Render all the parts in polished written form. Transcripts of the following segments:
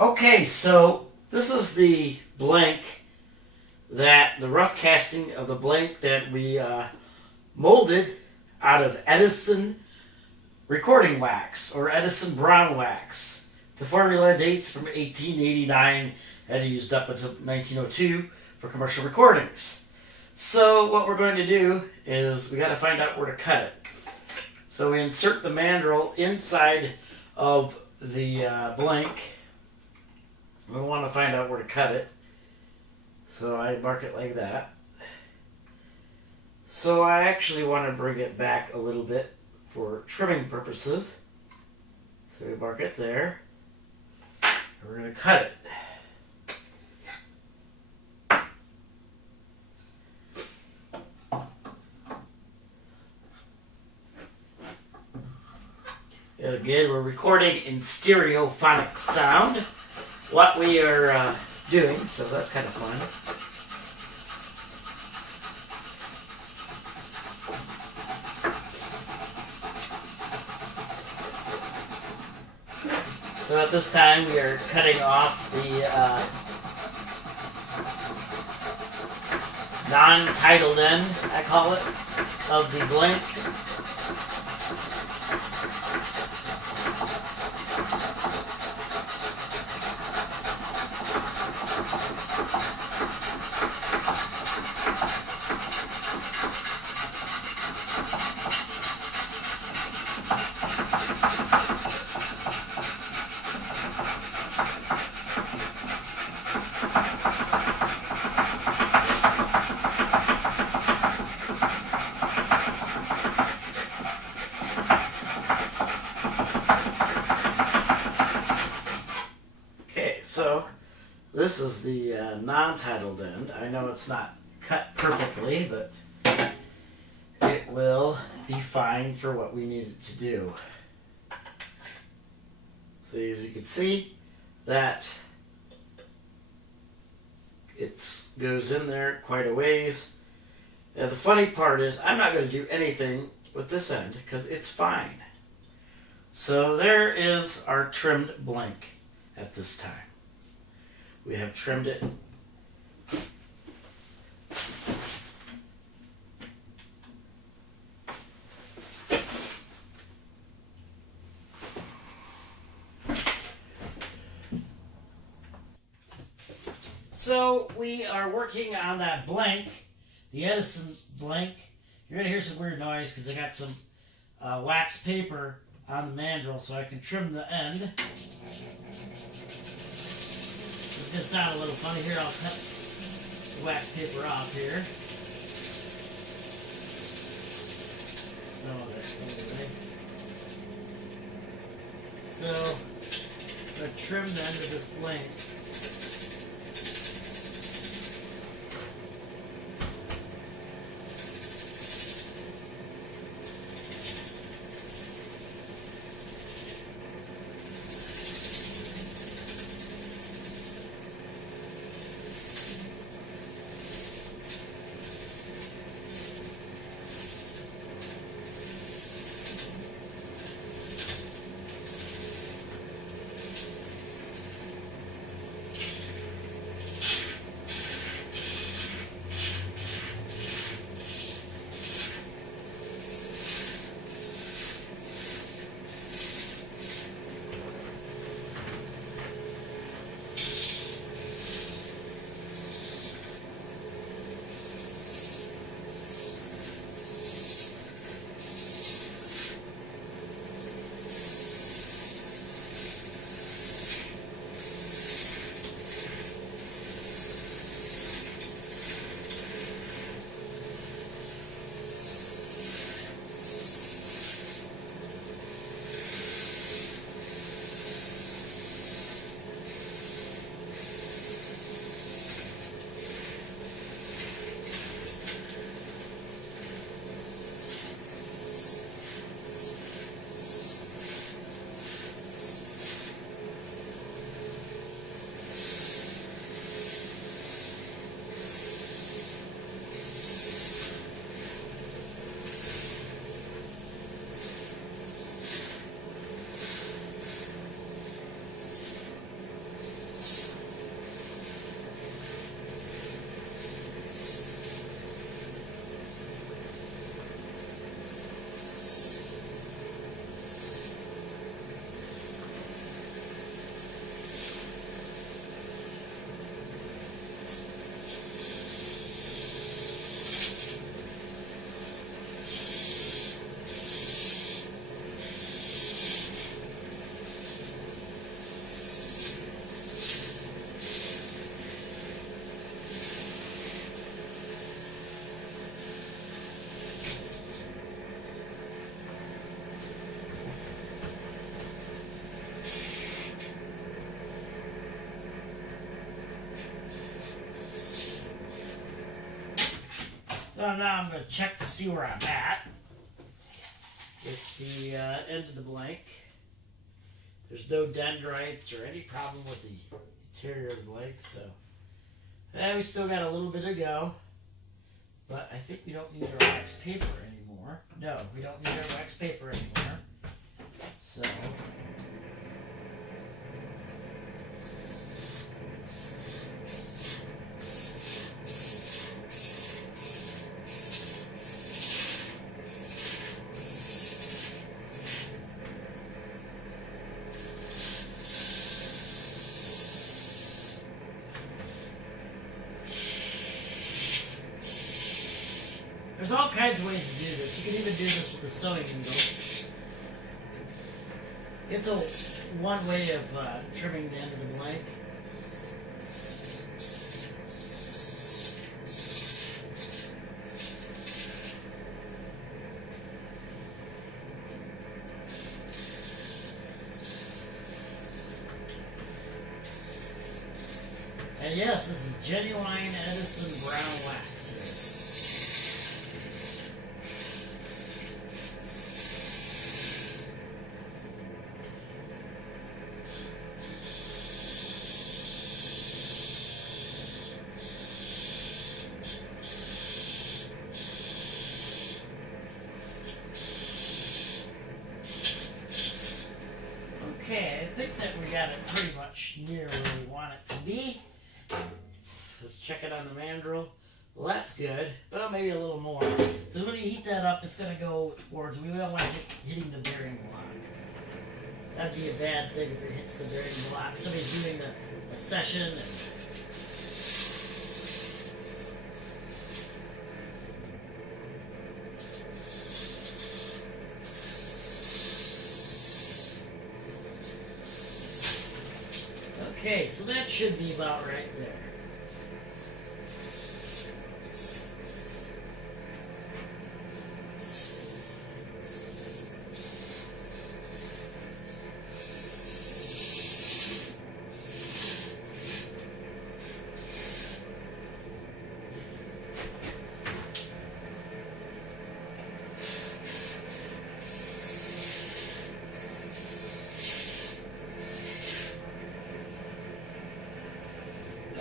Okay, so this is the blank the rough casting of the blank that we molded out of Edison recording wax or Edison brown wax. The formula dates from 1889 and used up until 1902 for commercial recordings. So what we're going to do is we got to find out where to cut it. So we insert the mandrel inside of the blank. We want to find out where to cut it. So I mark it like that. So I actually want to bring it back a little bit for trimming purposes. So we mark it there. We're going to cut it. And again, we're recording in stereophonic sound what we are doing, so that's kind of fun. So at this time we are cutting off the non-titled end, I call it, of the blank. So this is the non-titled end. I know it's not cut perfectly, but it will be fine for what we need it to do. So as you can see, that it goes in there quite a ways. And the funny part is I'm not going to do anything with this end because it's fine. So there is our trimmed blank at this time. We have trimmed it. So we are working on that blank, the Edison blank. You're going to hear some weird noise because I got some wax paper on the mandrel so I can trim the end. It's going to sound a little funny here. I'll cut the wax paper off here. So, I'm going to trim the end of this blank. So now I'm going to check to see where I'm at with the end of the blank. There's no dendrites or any problem with the interior of the blank, so we still got a little bit to go. But I think we don't need our wax paper anymore. No, we don't need our wax paper anymore. So there's all kinds of ways to do this. You can even do this with a sewing needle. It's one way of trimming the end of the blank. And yes, this is genuine Edison brown wax here. Okay, I think that we got it pretty much near where we want it to be. Let's check it on the mandrel. Well, that's good. Well, maybe a little more. Because when you heat that up, it's going to go towards, we don't want it hitting the bearing block. That'd be a bad thing if it hits the bearing block. Somebody's doing a session and okay, so that should be about right there.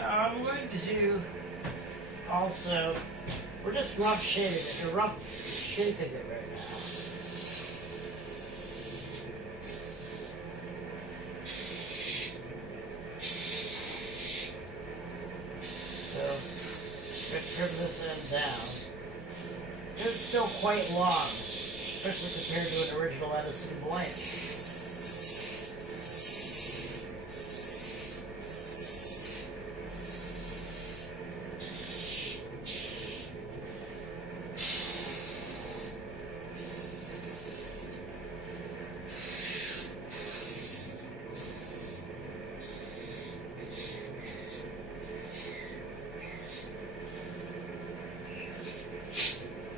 I'm going to also, we're just rough shaping it right now. So, trim this end down. It's still quite long, especially compared to an original Edison blank.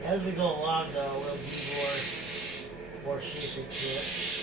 As we go along, though, we'll do more shaping to it.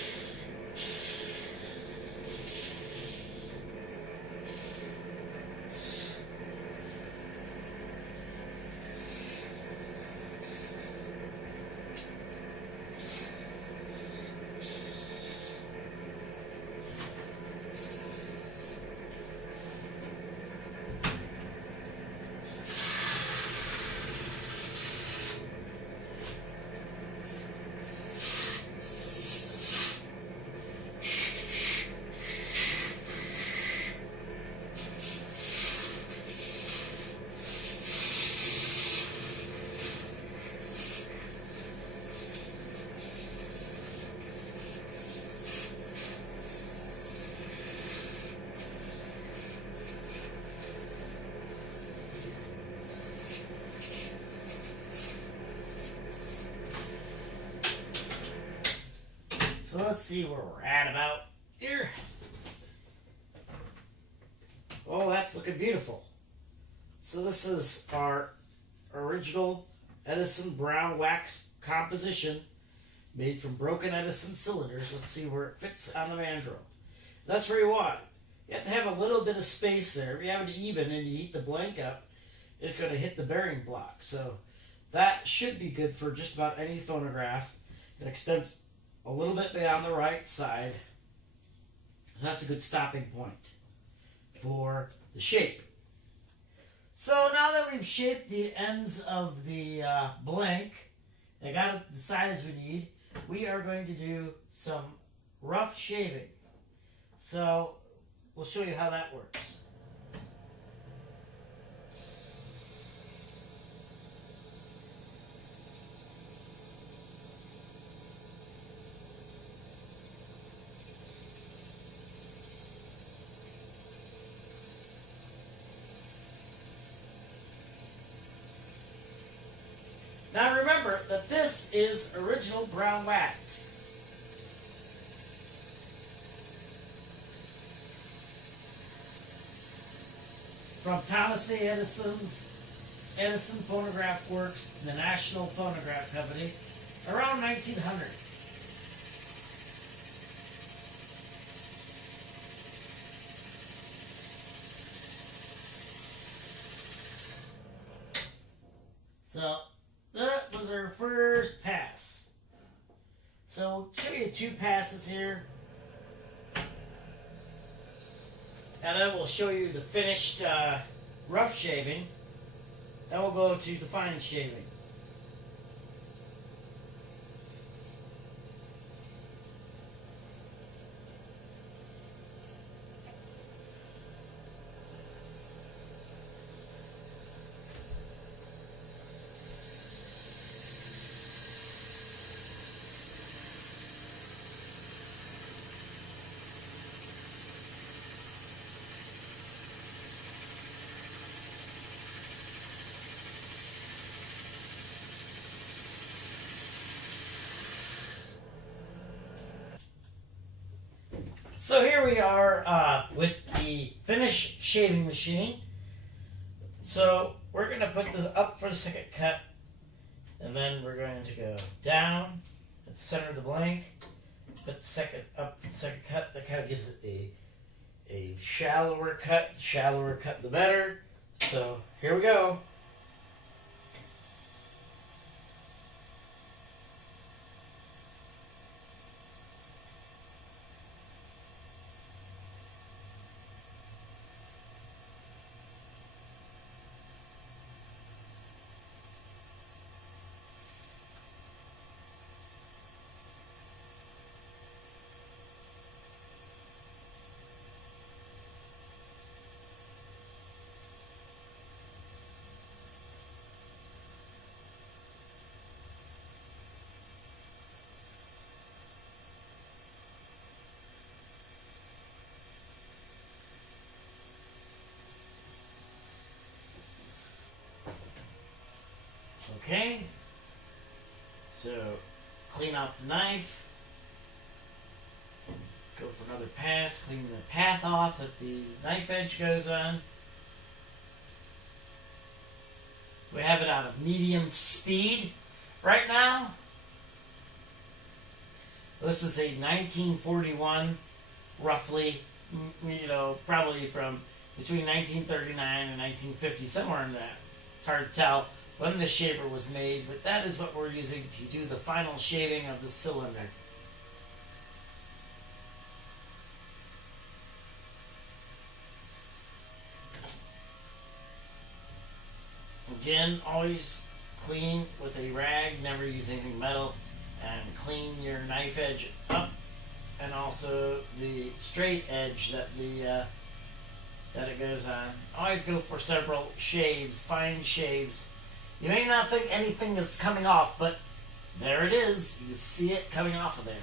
So let's see where we're at about here. Oh, that's looking beautiful. So this is our original Edison brown wax composition made from broken Edison cylinders. Let's see where it fits on the mandrel. That's where you want. You have to have a little bit of space there. If you have it even and you heat the blank up, it's going to hit the bearing block. So that should be good for just about any phonograph. It extends a little bit beyond the right side. That's a good stopping point for the shape. So now that we've shaped the ends of the blank and got it the size we need, we are going to do some rough shaving. So we'll show you how that works. Now remember that this is original brown wax. From Thomas A. Edison's Edison Phonograph Works, the National Phonograph Company, around 1900. So that was our first pass. So we'll show you 2 passes here. And then we'll show you the finished rough shaving. Then we'll go to the fine shaving. So here we are with the finished shaving machine. So we're going to put this up for the second cut, and then we're going to go down at the center of the blank, put the second up for the second cut. That kind of gives it a shallower cut. The shallower cut, the better. So here we go. Okay, so clean off the knife, go for another pass, clean the path off that the knife edge goes on. We have it out of medium speed right now. This is a 1941, roughly, probably from between 1939 and 1950, somewhere in that. It's hard to tell when the shaver was made, but that is what we're using to do the final shaving of the cylinder. Again, always clean with a rag, never use anything metal, and clean your knife edge up, and also the straight edge that it goes on. Always go for several shaves, fine shaves. You may not think anything is coming off, but there it is. You see it coming off of there.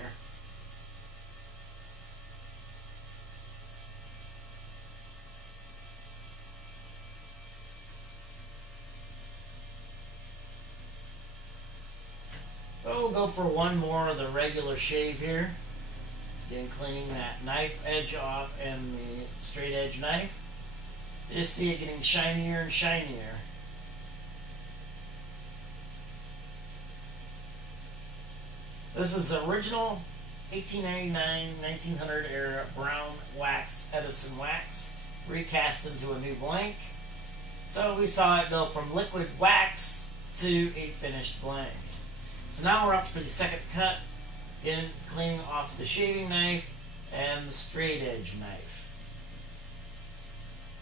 So we'll go for one more of the regular shave here. Again, cleaning that knife edge off and the straight edge knife. You just see it getting shinier and shinier. This is the original 1899-1900 era brown wax, Edison wax, recast into a new blank. So we saw it go from liquid wax to a finished blank. So now we're up for the second cut, again cleaning off the shaving knife and the straight edge knife.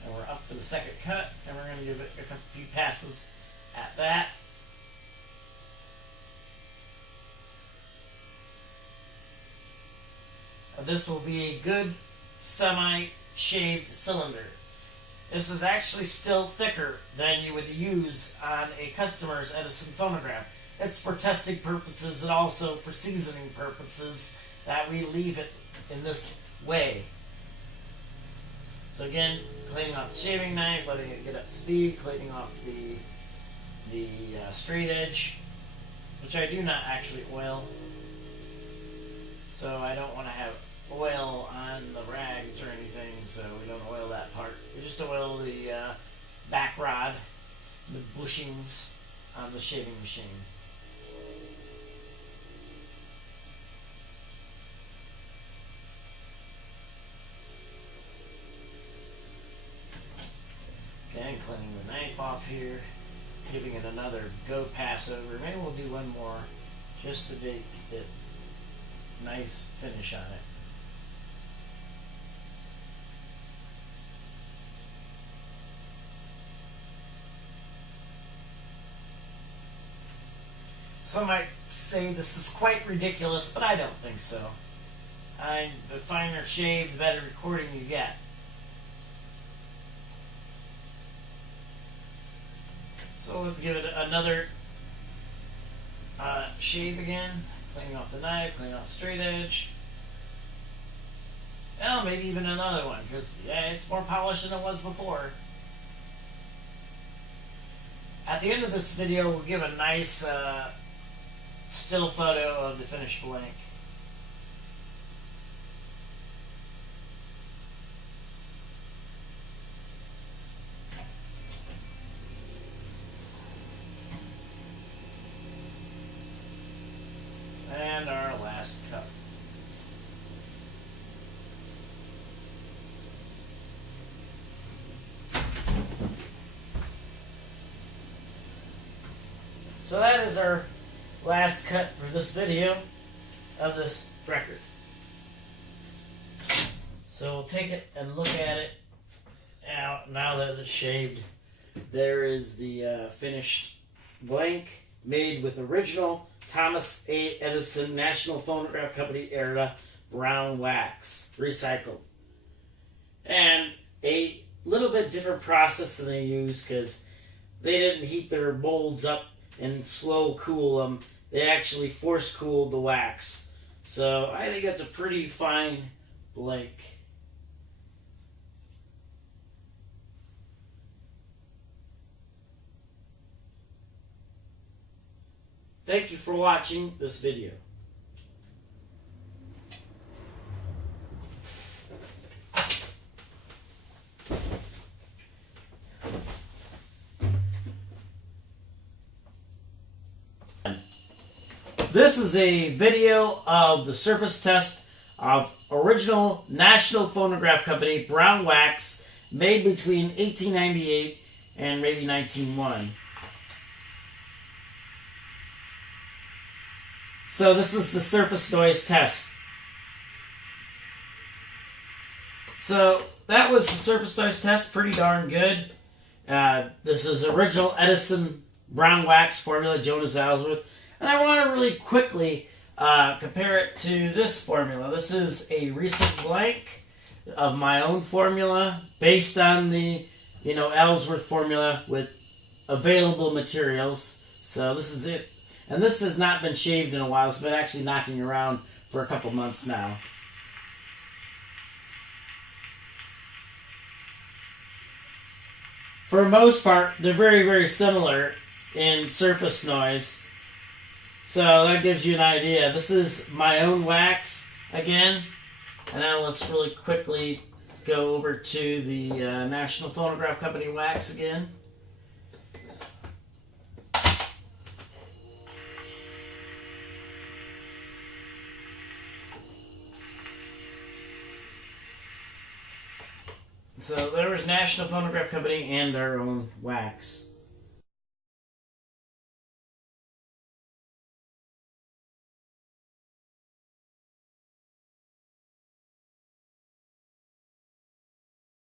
And we're up for the second cut, and we're going to give it a few passes at that. This will be a good semi-shaved cylinder. This is actually still thicker than you would use on a customer's Edison phonograph. It's for testing purposes and also for seasoning purposes that we leave it in this way. So again, cleaning off the shaving knife, letting it get up to speed, cleaning off the straight edge, which I do not actually oil. So I don't want to have oil on the rags or anything, so we don't oil that part. We just oil the back rod, the bushings on the shaving machine. Okay, cleaning the knife off here, giving it another go pass over. Maybe we'll do one more just to make it nice finish on it. Some might say this is quite ridiculous, but I don't think so. The finer shave, the better recording you get. So let's give it another shave again. Cleaning off the knife, cleaning off the straight edge. Well, maybe even another one, because yeah, it's more polished than it was before. At the end of this video, we'll give a nice still photo of the finished blank. And our last cup. So that is our last cut for this video of this record. So we'll take it and look at it now that it's shaved. There is the finished blank made with original Thomas A. Edison National Phonograph Company era brown wax, recycled. And a little bit different process than they used, because they didn't heat their molds up and slow cool them. They actually force cooled the wax. So I think that's a pretty fine blank. Thank you for watching this video. This is a video of the surface test of original National Phonograph Company brown wax made between 1898 and maybe 1901. So this is the surface noise test. So that was the surface noise test, pretty darn good. This is original Edison brown wax formula, Jonas Ellsworth. And I want to really quickly compare it to this formula. This is a recent blank of my own formula based on the Ellsworth formula with available materials. So this is it. And this has not been shaved in a while. It's been actually knocking around for a couple months now. For the most part, they're very, very similar in surface noise. So that gives you an idea. This is my own wax again. And now let's really quickly go over to the National Phonograph Company wax again. So there was National Phonograph Company and our own wax.